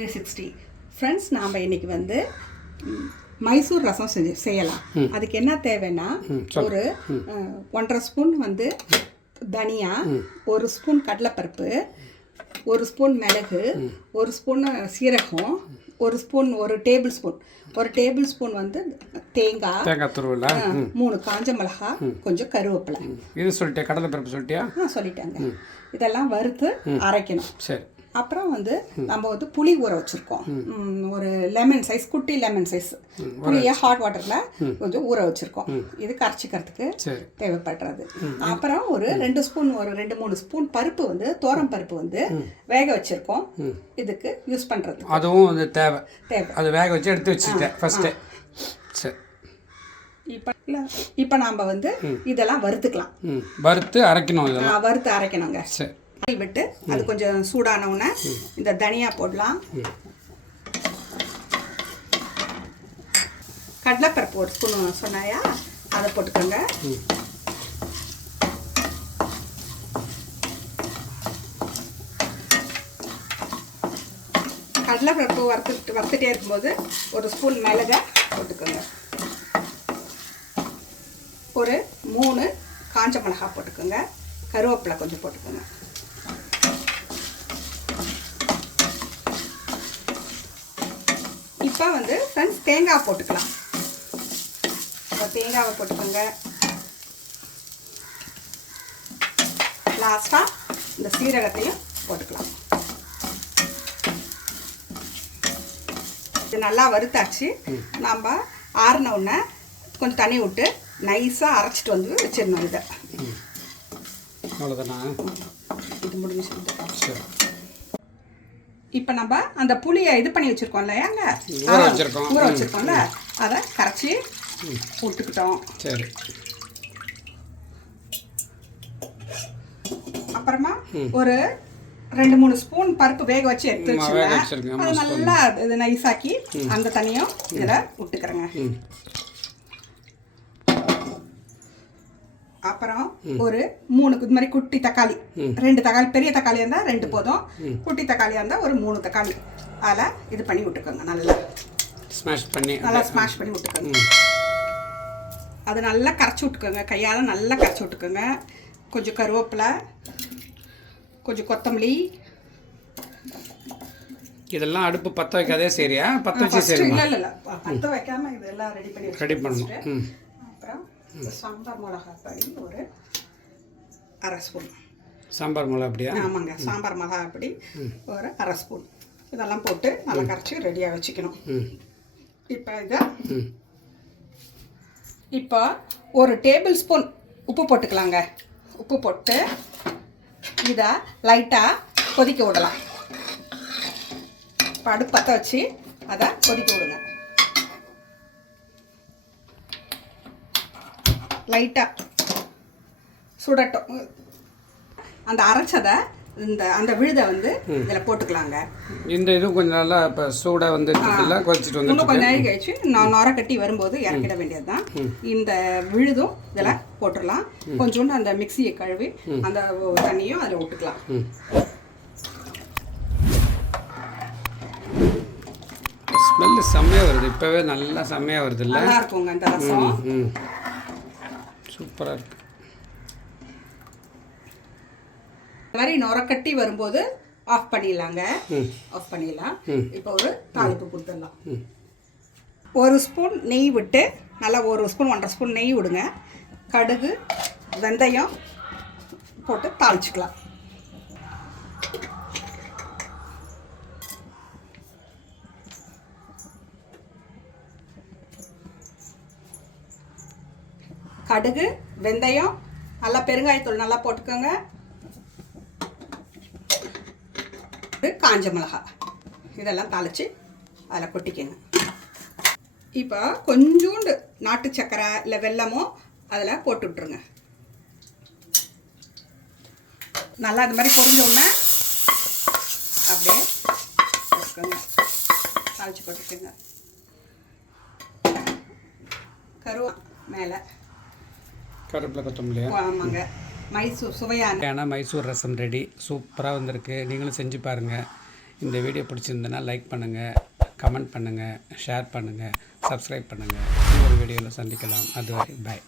360 friends, நாம் இன்றைக்கி வந்து மைசூர் ரசம் செய்யலாம். அதுக்கு என்ன தேவைன்னா, ஒரு 1.5 ஸ்பூன் வந்து தனியா, 1 ஸ்பூன் கடலைப்பருப்பு, 1 ஸ்பூன் மிளகு, 1 ஸ்பூன் சீரகம், 1 டேபிள் ஸ்பூன் வந்து தேங்காய் துருவல், 3 காஞ்ச மிளகா, கொஞ்சம் கருவேப்பிலை. இது சொல்லிட்டேன். கடலைப்பருப்பு சொல்லிட்டியா? சொல்லிட்டாங்க. இதெல்லாம் வறுத்து அரைக்கணும். சரி. அப்புறம் வந்து நம்ம வந்து புளி ஊற வச்சுருக்கோம். ஒரு லெமன் சைஸ், குட்டி லெமன் சைஸ் புளியை ஹாட் வாட்டரில் கொஞ்சம் ஊற வச்சுருக்கோம். இது கரைச்சிக்கிறதுக்கு தேவைப்படுறது. அப்புறம் ஒரு 2-3 ஸ்பூன் பருப்பு வந்து தோரம் பருப்பு வந்து வேக வச்சுருக்கோம். இதுக்கு யூஸ் பண்ணுறது அதுவும் வந்து தேவை. அது வேக வச்சு எடுத்து வச்சுட்டேன் ஃபஸ்ட்டு. சரி. இப்போ நாம் வந்து இதெல்லாம் வறுத்துக்கலாம். வறுத்து அரைக்கணும். இதெல்லாம் வறுத்து அரைக்கணுங்க. சரி. விட்டு அது கொஞ்சம் சூடானவுடனே இந்த தனியா போடலாம். கடலைப்பருப்பு 1 ஸ்பூன் சொன்னாயா, அதை போட்டுக்கோங்க. கடலைப்பருப்பு வறுத்துட்டே இருக்கும்போது 1 ஸ்பூன் மிளகை போட்டுக்கோங்க. ஒரு 3 காஞ்ச மிளகாய் போட்டுக்கோங்க. கருவேப்பிலை கொஞ்சம் போட்டுக்கோங்க. இப்போ வந்து ஃப்ரெண்ட்ஸ் தேங்காய் போட்டுக்கலாம். தேங்காவை போட்டுக்கோங்க. லாஸ்ட்டாக இந்த சீரகத்தையும் போட்டுக்கலாம். இது நல்லா வறுத்தாச்சு. நம்ம ஆறின உடனே கொஞ்சம் தண்ணி விட்டு நைஸாக அரைச்சிட்டு வந்து வச்சிடணும். இதை அவ்வளோதானா? இது முடிஞ்சு. இப்போ நம்ம அந்த புளியை இது பண்ணி வச்சுருக்கோம்ல, ஊற வச்சுருக்கோம்ல, அதை கரைச்சி விட்டுக்கிட்டோம். சரி. அப்புறமா ஒரு 2-3 ஸ்பூன் பருப்பு வேக வச்சு எடுத்து வச்சுருக்கேன். அது நல்லா இது நைஸாக்கி அந்த தண்ணியும் இதில் விட்டுக்கிறேங்க. அப்புறம் ஒரு 3 இது மாதிரி குட்டி தக்காளி, 2 தக்காளி, பெரிய தக்காளி இருந்தால் 2 போதும், குட்டி தக்காளியாக இருந்தால் ஒரு 3 தக்காளி அதில் இது பண்ணி விட்டுக்கோங்க. நல்லா ஸ்மாஷ் பண்ணி விட்டுக்கோங்க. அது நல்லா கரைச்சி விட்டுக்கோங்க. கையால் நல்லா கரைச்சி விட்டுக்கோங்க. கொஞ்சம் கருவேப்பிலை, கொஞ்சம் கொத்தமல்லி. இதெல்லாம் அடுப்பு பற்ற வைக்காதே சரியா? பற்ற வச்சு சரி. இல்லை பற்ற வைக்காமல் இதெல்லாம் ரெடி பண்ணணும். அப்புறம் சாம்பார் மிளகாய் பொடி ஒரு 1/2 ஸ்பூன். சாம்பார் மிளகா அப்படியா? ஆமாங்க, சாம்பார் மிளகாய் பொடி ஒரு 1/2 ஸ்பூன். இதெல்லாம் போட்டு நல்லா கரைச்சி ரெடியாக வச்சுக்கணும். இப்போ ஒரு டேபிள் ஸ்பூன் உப்பு போட்டுக்கலாங்க. உப்பு போட்டு இதை லைட்டாக கொதிக்க விடலாம். இப்போ அடுப்பு பற்ற வச்சு அதை கொதிக்க விடுங்க. லைட்டாக சுடட்டும். அந்த அரைச்சதை அந்த விழுதை வந்து இதில் போட்டுக்கலாங்க. இந்த இது கொஞ்சம் நல்லா இப்போ சூடாக வந்து கொதிச்சுட்டு வந்து இன்னும் கொஞ்சம் நேரம் கழிச்சு நொர கட்டி வரும்போது இறக்கிட வேண்டியது தான். இந்த விழுதும் இதில் போட்டுடலாம். கொஞ்சோண்டு அந்த மிக்சியை கழுவி அந்த தண்ணியும் அதில் விட்டுக்கலாம். ஸ்மெல்லு செம்மையாக வருது. இப்போவே நல்லா செம்மையாக வருது. இல்லை, நல்லா இருக்குங்க இந்த ரசம். சூப்பராக இருக்கு. இந்த மாதிரி நுரக்கட்டி வரும்போது ஆஃப் பண்ணிடலாங்க. இப்போ ஒரு தாளிப்பு கொடுத்துடலாம். 1 ஸ்பூன் நெய் விட்டு நல்லா 1 ஸ்பூன் 1.5 ஸ்பூன் நெய் விடுங்க. கடுகு, வெந்தயம் போட்டு தாளிச்சுக்கலாம். கடுகு, வெந்தயம், நல்லா பெருங்காயத்தூள் நல்லா போட்டுக்கோங்க. காஞ்ச மிளகாய் இதெல்லாம் தாளித்து அதில் கொட்டிக்கங்க. இப்போ கொஞ்சோண்டு நாட்டு சக்கரை இல்லை வெல்லமோ அதில் போட்டு விட்ருங்க. நல்லா இந்த மாதிரி பொரிஞ்ச உடனே அப்படியே போட்டுக்கோங்க. தாளித்து போட்டுக்கோங்க. மேலே கருவேப்பிலை, கொத்தமல்லி. ஆமாங்க, மைசூர் சுவையான மைசூர் ரசம் ரெடி. சூப்பராக வந்திருக்கு. நீங்களும் செஞ்சு பாருங்கள். இந்த வீடியோ பிடிச்சிருந்தனா லைக் பண்ணுங்கள், கமெண்ட் பண்ணுங்கள், ஷேர் பண்ணுங்கள், சப்ஸ்கிரைப் பண்ணுங்கள். இன்னொரு வீடியோவில் சந்திக்கலாம். அதுவரை பாய்.